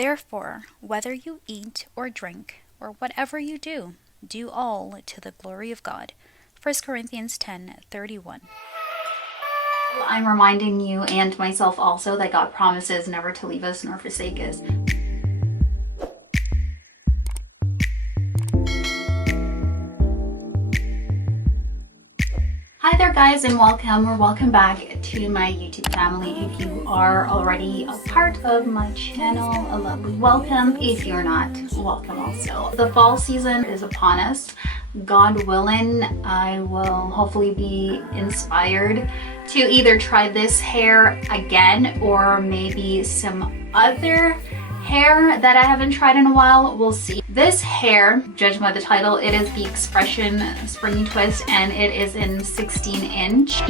Therefore, whether you eat or drink, or whatever you do, do all to the glory of God. 1 Corinthians 10:31. I'm reminding you and myself also that God promises never to leave us nor forsake us. Hi there guys, and welcome back to my YouTube family. If you are already a part of my channel, a lovely welcome. If you're not, welcome also. The fall season is upon us. God willing, I will hopefully be inspired to either try this hair again or maybe some other hair that I haven't tried in a while. We'll see. This hair, judging by the title, it is the Xpression Springy Twist and it is in 16-inch.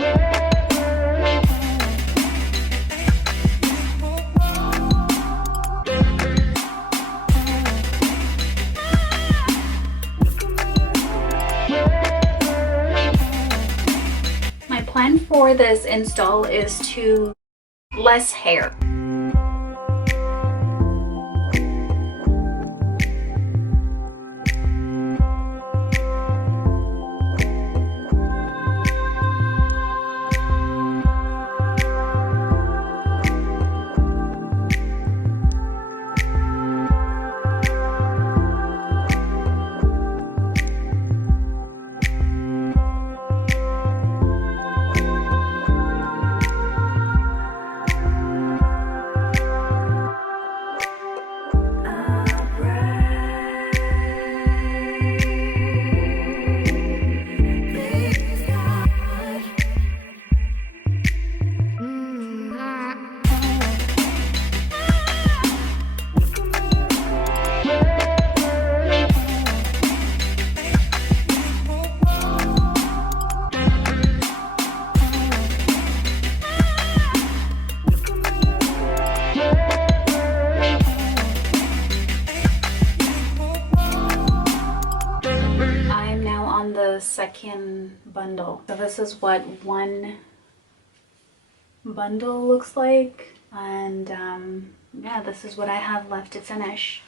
My plan for this install is to less hair. Second bundle. So this is what one bundle looks like, and yeah, this is what I have left to finish.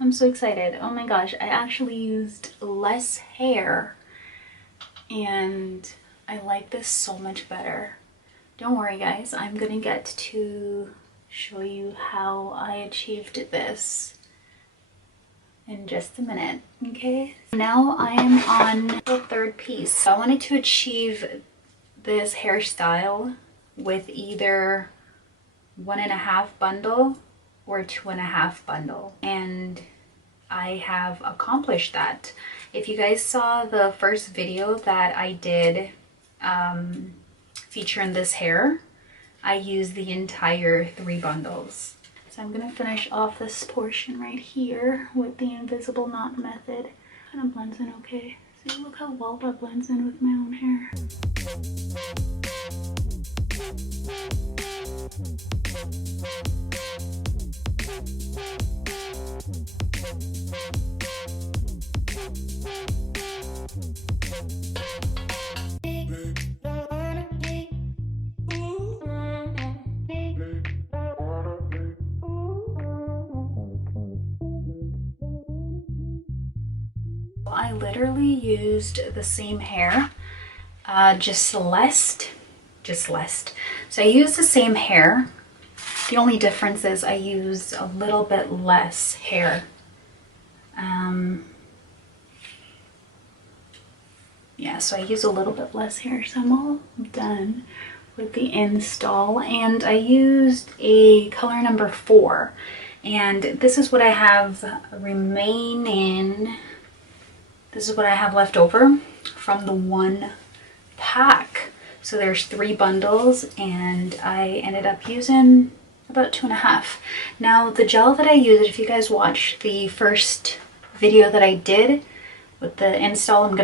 I'm so excited. Oh my gosh, I actually used less hair and I like this so much better. Don't worry guys, I'm gonna get to show you how I achieved this in just a minute, okay? Now I am on the third piece. So I wanted to achieve this hairstyle with either 1.5 bundle or 2.5 bundle, and I have accomplished that. If you guys saw the first video that I did featuring this hair, I used the entire 3 bundles. So I'm gonna finish off this portion right here with the invisible knot method. Kind of blends in okay. See, look how well that blends in with my own hair. I literally used the same hair, just less. So I used the same hair. The only difference is I used a little bit less hair. Yeah, so I use a little bit less hair, so I'm all done with the install. And I used a color number 4, and this is what I have remaining. This is what I have left over from the one pack. So there's 3 bundles, and I ended up using about 2.5. Now the gel that I used, if you guys watched the first video that I did with the install,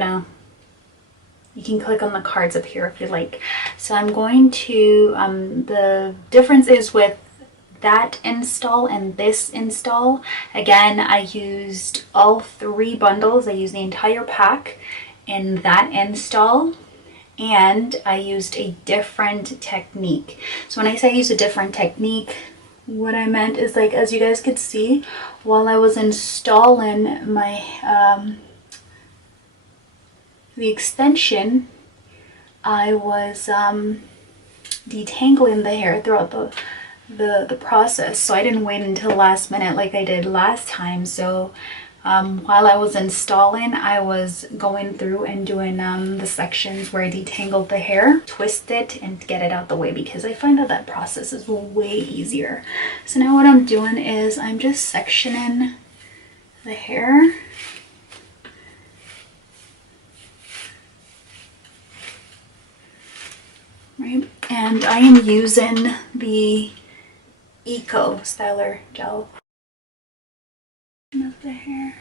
you can click on the cards up here if you like. So I'm going to, the difference is with that install and this install, again, I used all 3 bundles. I used the entire pack in that install, and I used a different technique. So when I say I use a different technique, what I meant is, like, as you guys could see, while I was installing my the extension, I was detangling the hair throughout the process. So I didn't wait until last minute like I did last time. So while I was installing, I was going through and doing the sections where I detangled the hair, twist it, and get it out the way, because I find that that process is way easier. So now what I'm doing is I'm just sectioning the hair. Right, and I am using the Eco Styler gel of the hair.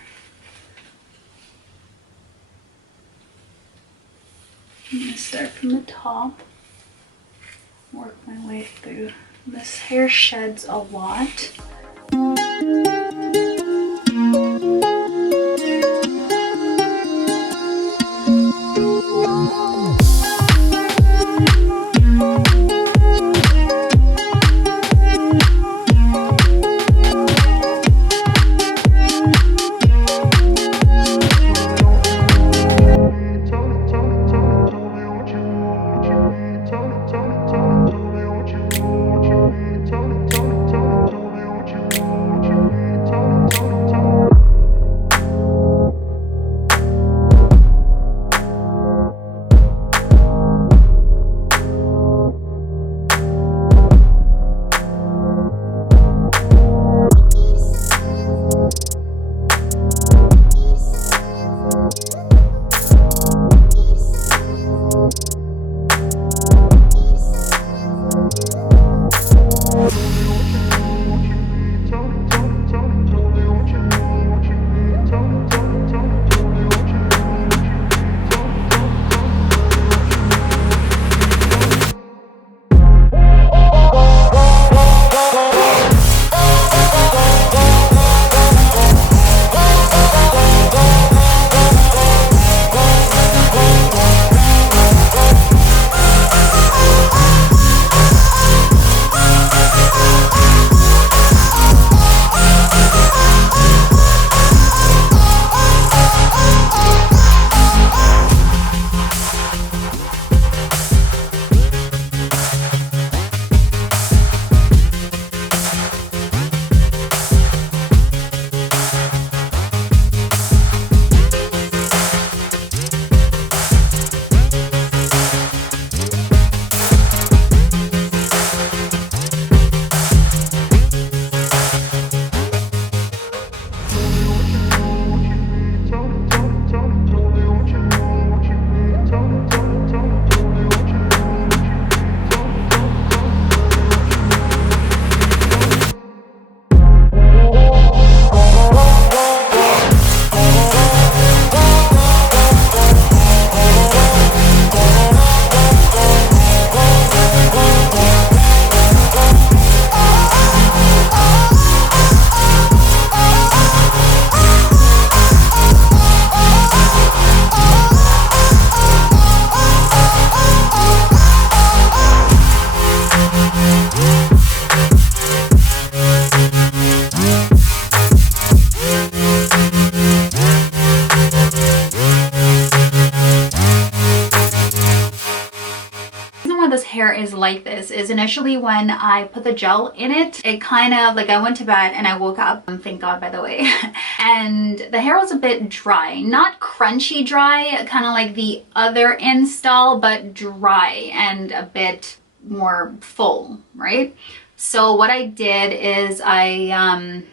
I'm gonna start from the top, work my way through. This hair sheds a lot. hair is like this is initially when I put the gel in it, it kind of like, I went to bed and I woke up, thank God by the way, and the hair was a bit dry, not crunchy dry, kind of like the other install, but dry and a bit more full, right? So what I did is I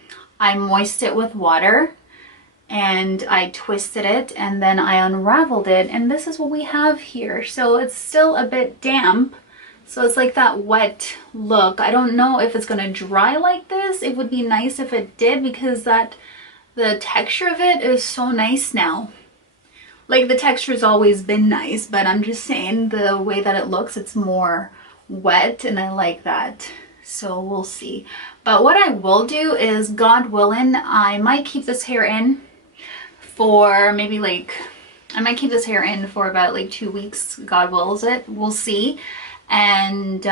moistened it with water and I twisted it and then I unraveled it, and this is what we have here. So it's still a bit damp, so it's like that wet look. I don't know if it's gonna dry like this. It would be nice if it did, because the texture of it is so nice now. Like, the texture's always been nice, but I'm just saying the way that it looks, it's more wet, and I like that. So we'll see. But what I will do is, God willing, I might keep this hair in for maybe like, I might keep this hair in for about like 2 weeks, God wills it, we'll see. And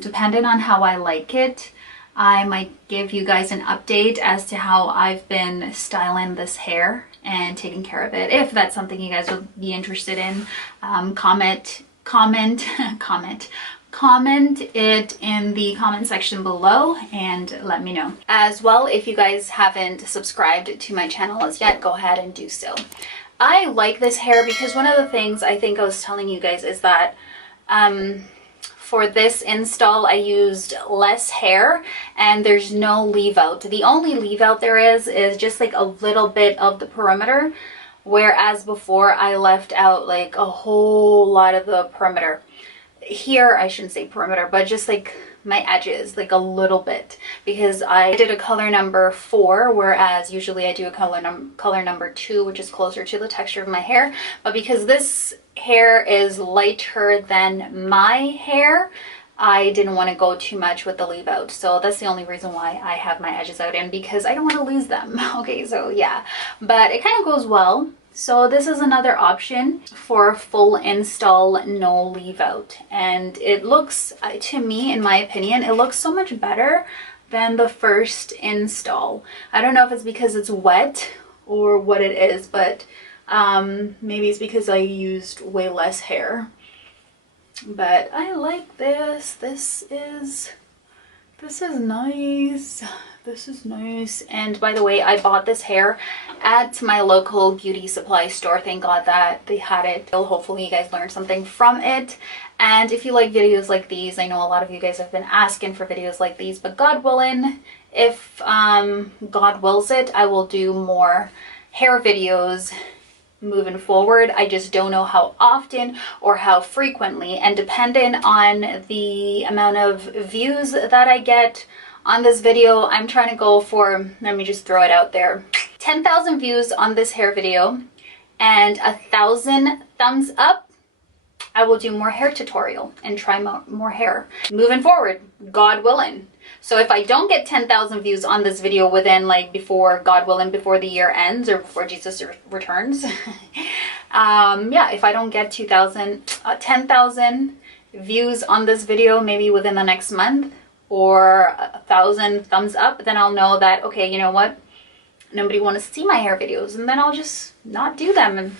depending on how I like it, I might give you guys an update as to how I've been styling this hair and taking care of it. If that's something you guys would be interested in, comment it in the comment section below and let me know. As well, if you guys haven't subscribed to my channel as yet, go ahead and do so. I like this hair because one of the things I think I was telling you guys is that for this install I used less hair and there's no leave out. The only leave out there is just like a little bit of the perimeter, whereas before I left out like a whole lot of the perimeter. Here, I shouldn't say perimeter, but just like my edges, like a little bit, because I did a color number 4, whereas usually I do a color number 2, which is closer to the texture of my hair. But because this hair is lighter than my hair, I didn't want to go too much with the leave out. So that's the only reason why I have my edges out in, because I don't want to lose them. Okay, so yeah, but it kind of goes well. So this is another option for full install, no leave out. And it looks, to me, in my opinion, it looks so much better than the first install. I don't know if it's because it's wet or what it is, but maybe it's because I used way less hair. But I like this. This is nice. This is nice. And by the way, I bought this hair at my local beauty supply store. Thank God that they had it. Hopefully you guys learned something from it. And if you like videos like these, I know a lot of you guys have been asking for videos like these, but God willing, if God wills it, I will do more hair videos moving forward. I just don't know how often or how frequently, and depending on the amount of views that I get on this video, I'm trying to go for, let me just throw it out there, 10,000 views on this hair video and 1,000 thumbs up. I will do more hair tutorial and try more hair moving forward, God willing. So if I don't get 10,000 views on this video within, like, before, God willing, before the year ends or before Jesus returns, yeah, if I don't get 10,000 views on this video maybe within the next month, or 1,000 thumbs up, then I'll know that, okay, you know what, nobody wants to see my hair videos, and then I'll just not do them,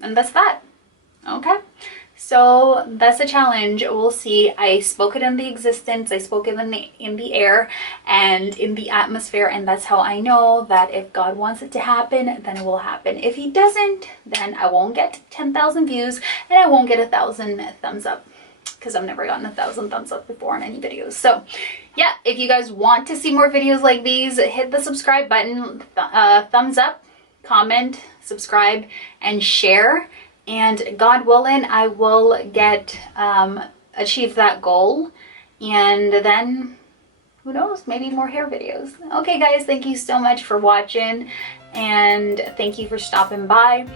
and that's that. Okay, so that's a challenge. We'll see. I spoke it in the existence, I spoke it in the air and in the atmosphere, and that's how I know that if God wants it to happen, then it will happen. If he doesn't, then I won't get 10,000 views and I won't get 1,000 thumbs up, because I've never gotten 1,000 thumbs up before on any videos. So yeah, if you guys want to see more videos like these, hit the subscribe button, thumbs up, comment, subscribe, and share. And God willing, I will get achieve that goal, and then who knows, maybe more hair videos. Okay guys, thank you so much for watching, and thank you for stopping by.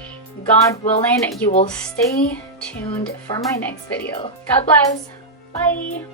God willing, you will stay tuned for my next video. God bless. Bye.